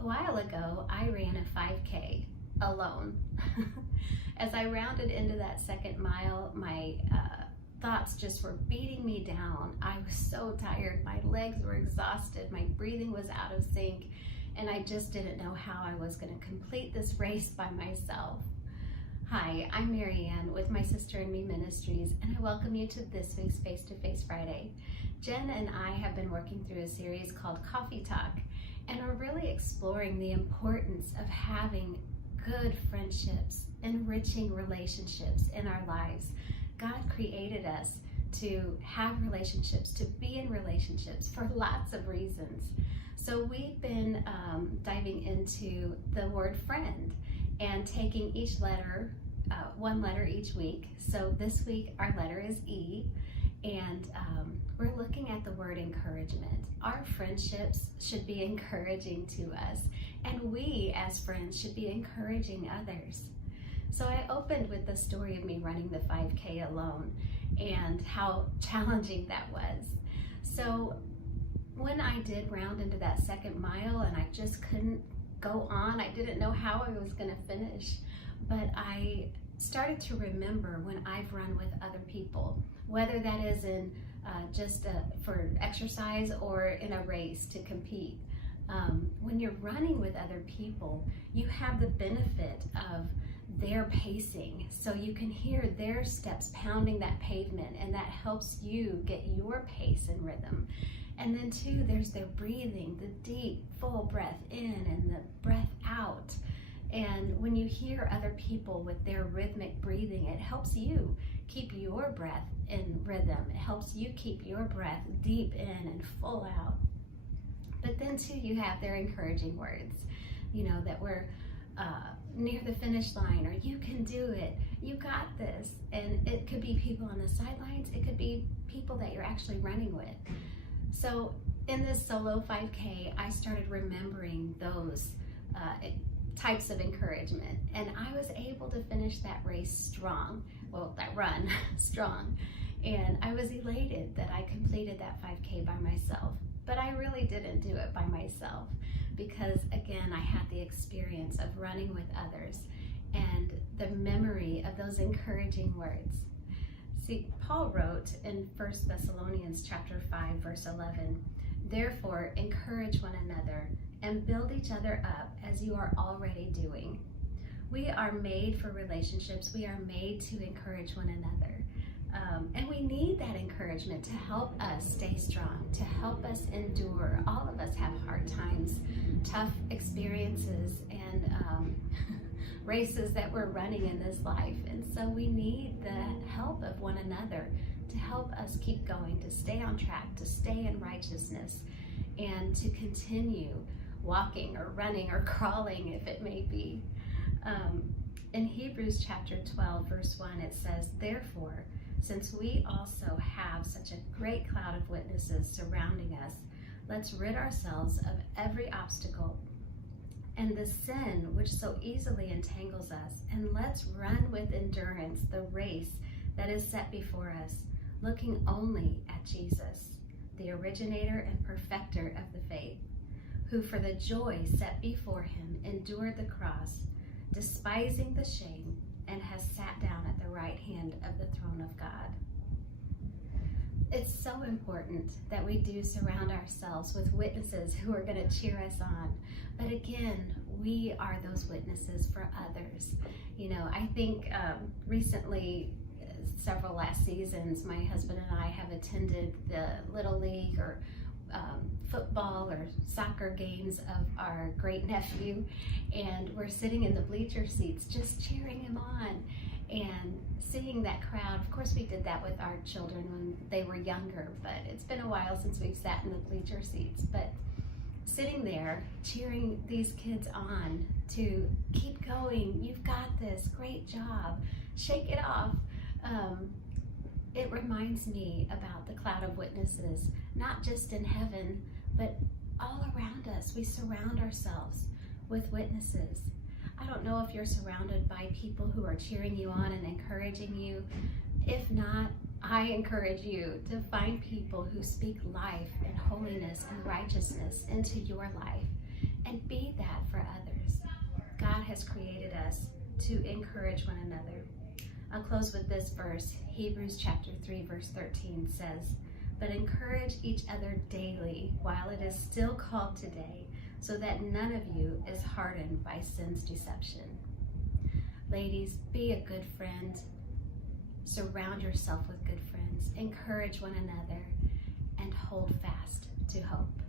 A while ago, I ran a 5K alone. As I rounded into that second mile, my thoughts just were beating me down. I was so tired, my legs were exhausted, my breathing was out of sync, and I just didn't know how I was going to complete this race by myself. Hi, I'm Marianne with My Sister and Me Ministries, and I welcome you to this week's Face to Face Friday. Jen and I have been working through a series called Coffee Talk, and we're really exploring the importance of having good friendships, enriching relationships in our lives. God created us to have relationships, to be in relationships for lots of reasons. So we've been diving into the word friend and taking each letter, one letter each week. So this week our letter is E, and we're looking at the word encouragement. Our friendships should be encouraging to us, and we as friends should be encouraging others. So I opened with the story of me running the 5K alone and how challenging that was. So when I did round into that second mile and I just couldn't go on, I didn't know how I was going to finish, but I started to remember when I've run with other people, whether that is in for exercise or in a race to compete. When you're running with other people, you have the benefit of their pacing, so you can hear their steps pounding that pavement, and that helps you get your pace and rhythm. And then too, there's their breathing, the deep, full breath in and the breath out. And when you hear other people with their rhythmic breathing, it helps you keep your breath in rhythm. It helps you keep your breath deep in and full out. But then too, you have their encouraging words, that we're near the finish line, or you can do it, you got this. And it could be people on the sidelines, it could be people that you're actually running with. So in this solo 5K, I started remembering those types of encouragement, and I was able to finish that race strong, that run strong, and I was elated that I completed that 5K by myself. But I really didn't do it by myself, because again, I had the experience of running with others and the memory of those encouraging words. See, Paul wrote in 1 Thessalonians chapter 5, verse 11, "Therefore, encourage one another and build each other up as you are already doing." We are made for relationships. We are made to encourage one another. And we need that encouragement to help us stay strong, to help us endure. All of us have hard times, tough experiences, and races that we're running in this life. And so we need the help of one another to help us keep going, to stay on track, to stay in righteousness, and to continue walking or running or crawling, if it may be. In Hebrews chapter 12, verse 1, it says, "Therefore, since we also have such a great cloud of witnesses surrounding us, let's rid ourselves of every obstacle and the sin which so easily entangles us, and let's run with endurance the race that is set before us, looking only at Jesus, the originator and perfecter of the faith, who for the joy set before him endured the cross, despising the shame, and has sat down at the right hand of the throne of God." It's so important that we do surround ourselves with witnesses who are going to cheer us on. But again, we are those witnesses for others. I think recently, several last seasons, my husband and I have attended the Little League or football or soccer games of our great nephew, and we're sitting in the bleacher seats just cheering him on and seeing that crowd. Of course, we did that with our children when they were younger, but it's been a while since we've sat in the bleacher seats. But sitting there cheering these kids on to keep going, you've got this, great job, shake it off. It reminds me about the cloud of witnesses, not just in heaven, but all around us. We surround ourselves with witnesses. I don't know if you're surrounded by people who are cheering you on and encouraging you. If not, I encourage you to find people who speak life and holiness and righteousness into your life, and be that for others. God has created us to encourage one another. I'll close with this verse. Hebrews chapter 3 verse 13 says, "But encourage each other daily while it is still called today, so that none of you is hardened by sin's deception." Ladies, be a good friend. Surround yourself with good friends. Encourage one another and hold fast to hope.